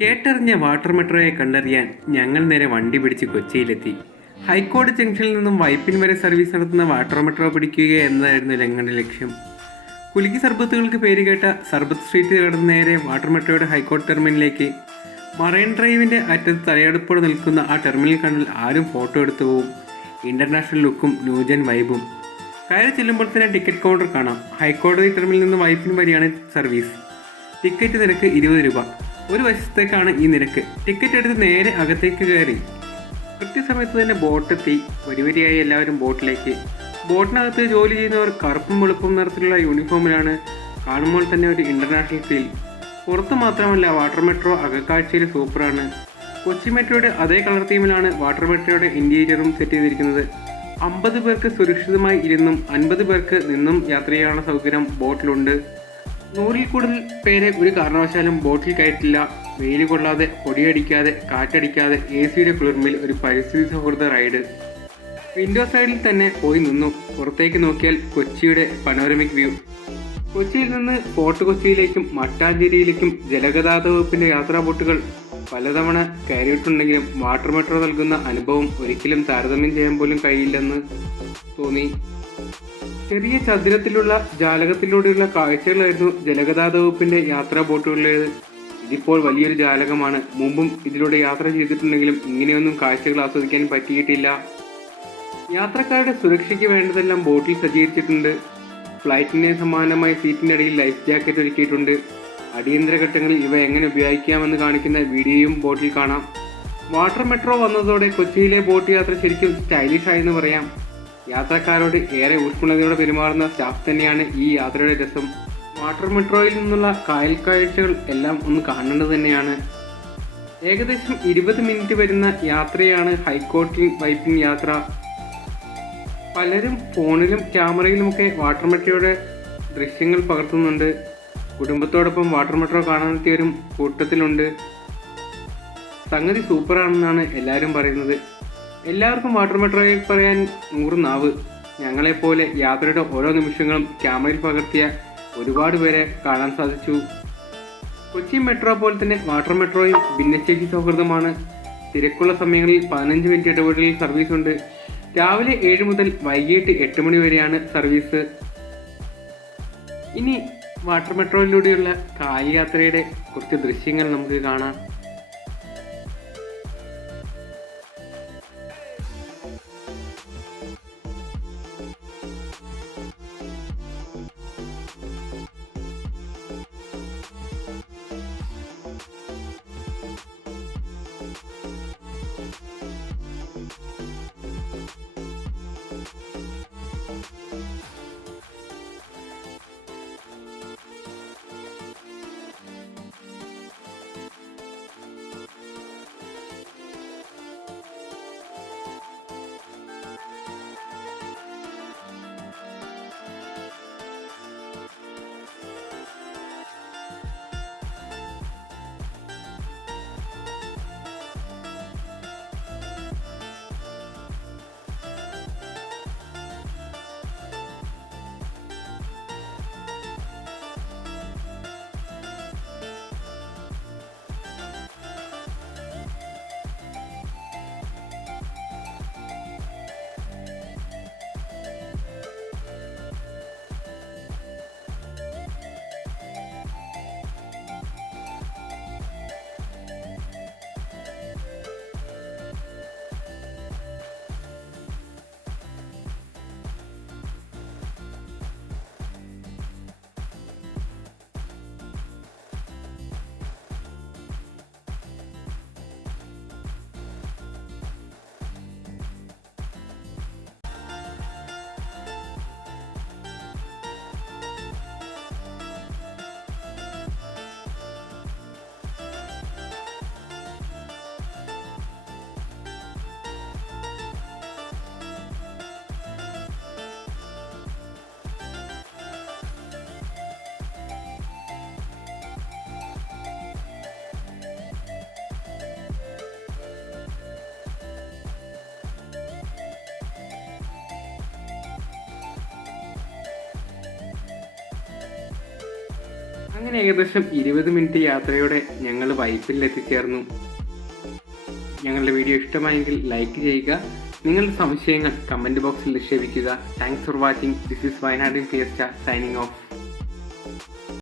കേട്ടറിഞ്ഞ water മെട്രോയെ കണ്ടറിയാൻ ഞങ്ങൾ നേരെ വണ്ടി പിടിച്ച് കൊച്ചിയിലെത്തി. ഹൈക്കോടതി ജംഗ്ഷനിൽ നിന്നും വൈപ്പിൻ വരെ സർവീസ് നടത്തുന്ന വാട്ടർ മെട്രോ പിടിക്കുക എന്നതായിരുന്നു ഞങ്ങളുടെ ലക്ഷ്യം. കുലുക്കി സർബത്തുകൾക്ക് പേരുകേട്ട സർബത്ത് സ്ട്രീറ്റ് കടന്ന് നേരെ വാട്ടർ മെട്രോയുടെ ഹൈക്കോടതി ടെർമിനലിലേക്ക്. മറൈൻ ഡ്രൈവിൻ്റെ അറ്റത്ത് തലയെടുപ്പോടെ നിൽക്കുന്ന ആ ടെർമിനൽ കണ്ടാൽ ആരും ഫോട്ടോ എടുത്തു പോവും. ഇൻ്റർനാഷണൽ ലുക്കും ന്യൂജൻ വൈബും. കയറി ചെല്ലുമ്പോൾ തന്നെ ടിക്കറ്റ് കൗണ്ടർ കാണാം. ഹൈക്കോടതി ടെർമിനലിൽ നിന്ന് വൈപ്പിൻ വരെയാണ് സർവീസ്. ടിക്കറ്റ് നിരക്ക് 20 രൂപ. ഒരു വശത്തേക്കാണ് ഈ നിരക്ക്. ടിക്കറ്റ് എടുത്ത് നേരെ അകത്തേക്ക് കയറി. കൃത്യസമയത്ത് തന്നെ ബോട്ടെത്തി. വരിവരിയായി എല്ലാവരും ബോട്ടിലേക്ക്. ബോട്ടിനകത്ത് ജോലി ചെയ്യുന്നവർ കറുപ്പും വെളുപ്പും നിറത്തിലുള്ള യൂണിഫോമിലാണ്. കാണുമ്പോൾ തന്നെ ഒരു ഇൻ്റർനാഷണൽ ഫീൽ. പുറത്ത് മാത്രമല്ല, വാട്ടർ മെട്രോ അകക്കാഴ്ചയിൽ സൂപ്പറാണ്. കൊച്ചി മെട്രോയുടെ അതേ കളർ തീമിലാണ് വാട്ടർ മെട്രോയുടെ ഇൻറ്റീരിയറും സെറ്റ് ചെയ്തിരിക്കുന്നത്. 50 പേർക്ക് സുരക്ഷിതമായി ഇരുന്നും 50 പേർക്ക് നിന്നും യാത്ര ചെയ്യാനുള്ള സൗകര്യം ബോട്ടിലുണ്ട്. 100-ൽ കൂടുതൽ പേരെ ഒരു കാരണവശാലും ബോട്ടിൽ കയറ്റില്ല. വെയിൽ കൊള്ളാതെ, പൊടിയടിക്കാതെ, കാറ്റടിക്കാതെ AC-യുടെ കുളിർമയിൽ ഒരു പരിസ്ഥിതി സൗഹൃദ റൈഡ്. വിൻഡോ സൈഡിൽ തന്നെ പോയി നിന്നു. പുറത്തേക്ക് നോക്കിയാൽ കൊച്ചിയുടെ പനോരമിക് വ്യൂ. കൊച്ചിയിൽ നിന്ന് ഫോർട്ട് കൊച്ചിയിലേക്കും മട്ടാഞ്ചേരിയിലേക്കും ജലഗതാഗത വകുപ്പിൻ്റെ യാത്രാ ബോട്ടുകൾ പലതവണ കയറിയിട്ടുണ്ടെങ്കിലും വാട്ടർ മെട്രോ നൽകുന്ന അനുഭവം ഒരിക്കലും താരതമ്യം ചെയ്യാൻ പോലും കഴിയില്ലെന്ന് തോന്നി. ചെറിയ ചതുരത്തിലുള്ള ജാലകത്തിലൂടെയുള്ള കാഴ്ചകളായിരുന്നു ജലഗതാഗത വകുപ്പിൻ്റെ യാത്രാ ബോട്ടുകളിലേത്. ഇതിപ്പോൾ വലിയൊരു ജാലകമാണ്. മുമ്പും ഇതിലൂടെ യാത്ര ചെയ്തിട്ടുണ്ടെങ്കിലും ഇങ്ങനെയൊന്നും കാഴ്ചകൾ ആസ്വദിക്കാൻ പറ്റിയിട്ടില്ല. യാത്രക്കാരുടെ സുരക്ഷയ്ക്ക് വേണ്ടതെല്ലാം ബോട്ടിൽ സജ്ജീകരിച്ചിട്ടുണ്ട്. ഫ്ലൈറ്റിന് സമാനമായ സീറ്റിൻ്റെ അടിയിൽ ലൈഫ് ജാക്കറ്റ് ഒരുക്കിയിട്ടുണ്ട്. അടിയന്തര ഘട്ടങ്ങളിൽ ഇവ എങ്ങനെ ഉപയോഗിക്കാമെന്ന് കാണിക്കുന്ന വീഡിയോയും ബോട്ടിൽ കാണാം. വാട്ടർ മെട്രോ വന്നതോടെ കൊച്ചിയിലെ ബോട്ട് യാത്ര ശരിക്കും സ്റ്റൈലിഷ് ആയെന്ന് പറയാം. യാത്രക്കാരോട് ഏറെ ഊഷ്മളതയോടെ പെരുമാറുന്ന സ്റ്റാഫ് തന്നെയാണ് ഈ യാത്രയുടെ രസം. വാട്ടർ മെട്രോയിൽ നിന്നുള്ള കായൽ കാഴ്ചകൾ എല്ലാം ഒന്ന് കാണേണ്ടത് തന്നെയാണ്. ഏകദേശം 20 മിനിറ്റ് വരുന്ന യാത്രയാണ് ഹൈക്കോടതി വൈപ്പിൻ യാത്ര. പലരും ഫോണിലും ക്യാമറയിലുമൊക്കെ വാട്ടർ മെട്രോയുടെ ദൃശ്യങ്ങൾ പകർത്തുന്നുണ്ട്. കുടുംബത്തോടൊപ്പം വാട്ടർ മെട്രോ കാണാനെത്തിയവരും കൂട്ടത്തിലുണ്ട്. സംഗതി സൂപ്പറാണെന്നാണ് എല്ലാവരും പറയുന്നത്. എല്ലാവർക്കും വാട്ടർ മെട്രോയെ പറയാൻ 100 നാവ്. ഞങ്ങളെപ്പോലെ യാത്രയുടെ ഓരോ നിമിഷങ്ങളും ക്യാമറയിൽ പകർത്തിയ ഒരുപാട് പേരെ കാണാൻ സാധിച്ചു. കൊച്ചി മെട്രോ പോലെ തന്നെ വാട്ടർ മെട്രോയും ഭിന്നശേഷി സൗഹൃദമാണ്. തിരക്കുള്ള സമയങ്ങളിൽ 15 മിനിറ്റ് ഇടവേളയിൽ സർവീസ് ഉണ്ട്. രാവിലെ 7 മുതൽ വൈകിട്ട് 8 മണി വരെയാണ് സർവീസ്. ഇനി വാട്ടർ മെട്രോയിലൂടെയുള്ള കായൽ യാത്രയുടെ കുറച്ച് ദൃശ്യങ്ങൾ നമുക്ക് കാണാം. അങ്ങനെ ഏകദേശം 20 മിനിറ്റ് യാത്രയോടെ ഞങ്ങൾ വൈപ്പിനിൽ എത്തിച്ചേർന്നു. ഞങ്ങളുടെ വീഡിയോ ഇഷ്ടമായെങ്കിൽ ലൈക്ക് ചെയ്യുക. നിങ്ങളുടെ സംശയങ്ങൾ കമൻറ്റ് ബോക്സിൽ നിക്ഷേപിക്കുക. Thanks for watching. This is Wayanad fiesta signing of.